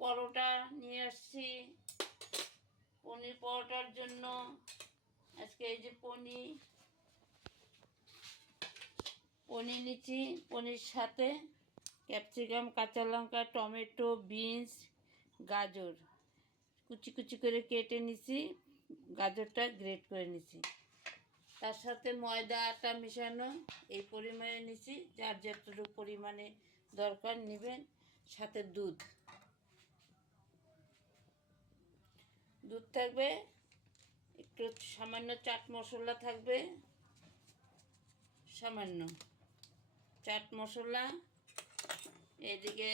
পরোটা নিয়ে আসছি। পনির পরোটার জন্য। আজকে এই যে পনির। পনির নিচ্ছি। পনির সাথে ক্যাপসিকাম, কাঁচা লঙ্কা, টমেটো, বিনস, গাজর। কুচি কুচি করে কেটে নিছি গাজরটা গ্রেট করে নিছি তার সাথে ময়দা, আটা মিশানো, এই পরিমাণে নিছি যার যতটুকু পরিমাণে দরকার নেবেন, সাথে দুধ। দুধ থাকবে, একটু সামান্য চাট মশলা থাকবে, সামান্য চাট মশলা, এদিকে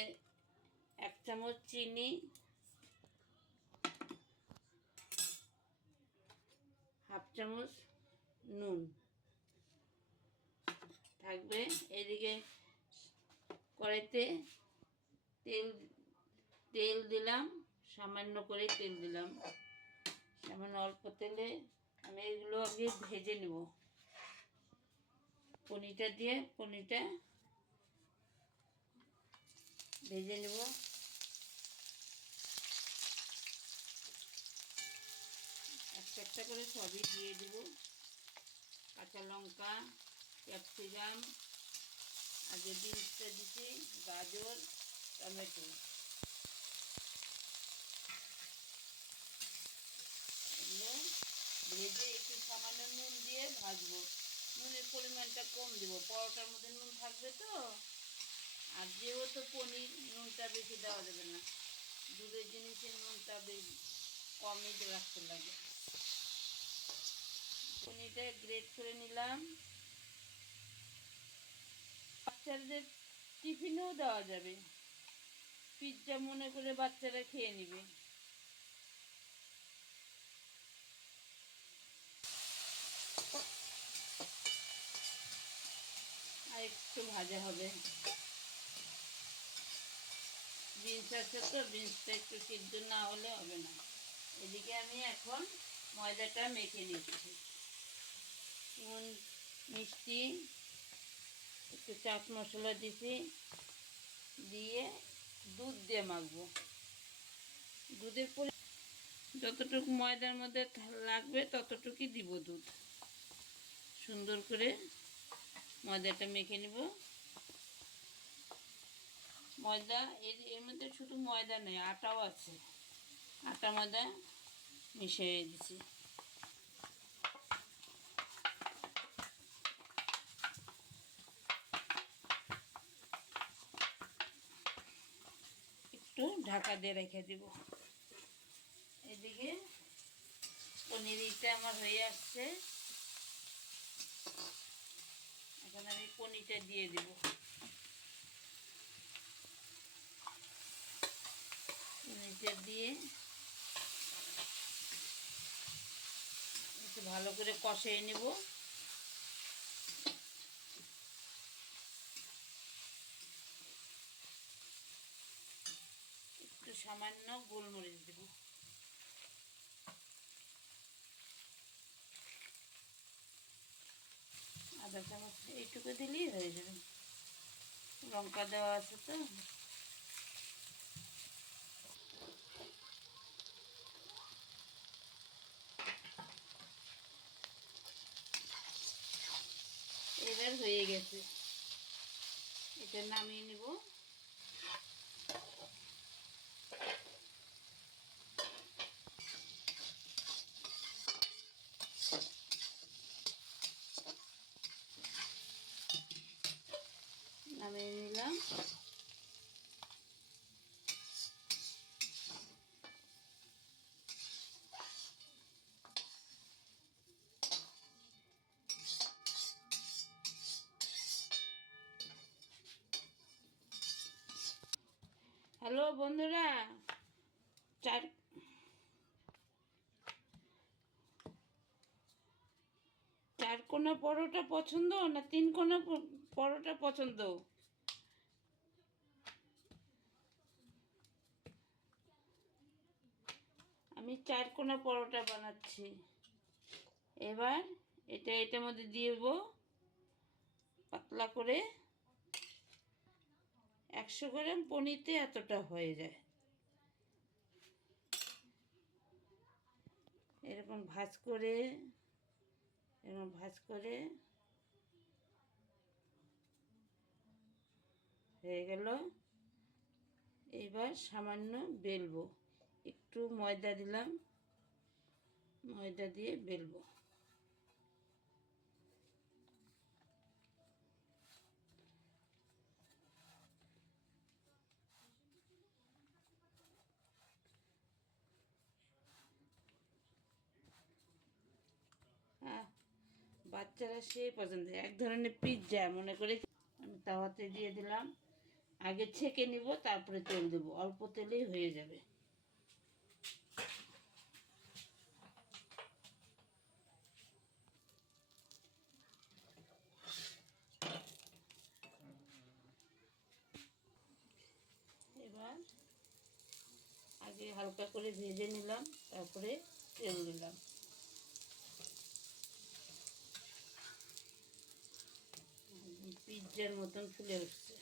এক চামচ চিনি, হাফ চামচ নুন থাকবে, এদিকে কড়াইতে তেল তেল দিলাম, সামান্য করে তেল দিলাম। সামান্য অল্প তেলে আমি এগুলো আগে ভেজে নেব। পনিরটা দিয়ে পনিরটা ভেজে নেব। একটা একটা করে সবই দিয়ে দেব। কাঁচা লঙ্কা, ক্যাপসিকাম, আর যে বিনসটা দিচ্ছি, গাজর, টমেটো এগুলো ভেজে একটু সামান্য নুন দিয়ে ভাজবো। নুনের পরিমাণটা কম দেবো। পরোটার মধ্যে নুন থাকবে তো। আর যেহেতু পনির, নুনটা বেশি দেওয়া যাবে না। দুধের জিনিসে নুনটা বেশি কমই রাখতে লাগে। পনিরটা গ্রেট করে নিলাম। বাচ্চাদের টিফিনেও দেওয়া যাবে। পিৎজা মনে করে বাচ্চারা খেয়ে নেবে আর একটু ভাজা হবে। বিনস আছে তো, বিনসটা একটু সিদ্ধ না হলে হবে না। এদিকে আমি এখন ময়দাটা মেখে নিচ্ছি। নুন, মিষ্টি, একটু চাট মশলা দিছি, দিয়ে দুধ দিয়ে মাখবো। দুধের পরে যতটুকু ময়দার মধ্যে লাগবে ততটুকুই দিব দুধ। সুন্দর করে ময়দাটা মেখে নিব। ময়দা, এর এর মধ্যে শুধু ময়দা নেই, আটাও আছে। আটা, ময়দা মিশিয়ে দিছি একটু ঢাকা দিয়ে রেখে দিব। এদিকে পনিরটা আমার হয়ে আসছে এখন আমি পনিরটা দিয়ে দিব। পনিরটা দিয়ে একটু ভালো করে কষিয়ে নেব। একটু সামান্য গোলমরিচ দেব। আধা চামচ এইটুকু দিলেই হয়ে যাবে। লঙ্কা দেওয়া আছে তো। এবার হয়ে গেছে। এটা নামিয়ে নেব। হ্যালো বন্ধুরা, চার চার কোনা পরোটা পছন্দ না তিন কোনা পরোটা পছন্দ? আমি চার কোনা পরোটা বানাচ্ছি। এবার এটা এটার মধ্যে দিয়ে দেবো পাতলা করে। একশো গ্রাম পনিরতে এতটা হয়ে যায়। এরকম ভাজ করে, এরকম ভাজ করে হয়ে গেল। এইবার সামান্য বেলবো, একটু ময়দা দিলাম, ময়দা দিয়ে বেলবো। বাচ্চারা সে পছন্দ এক ধরনের পিৎজা মনে করে আমি তাওয়াতে দিয়ে দিলাম। আগে ছেঁকে নিব, তারপরে তেল দেবো। অল্প তেলেই হয়ে যাবে। এবার আগে হালকা করে ভেজে নিলাম, তারপরে তেল দিলাম। পিৎজার মতন ফুলে উঠছে।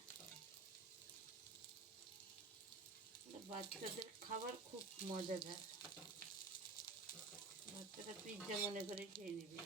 বাচ্চাদের খাবার খুব মজাদার। বাচ্চারা পিৎজা মনে করে খেয়ে নেবে।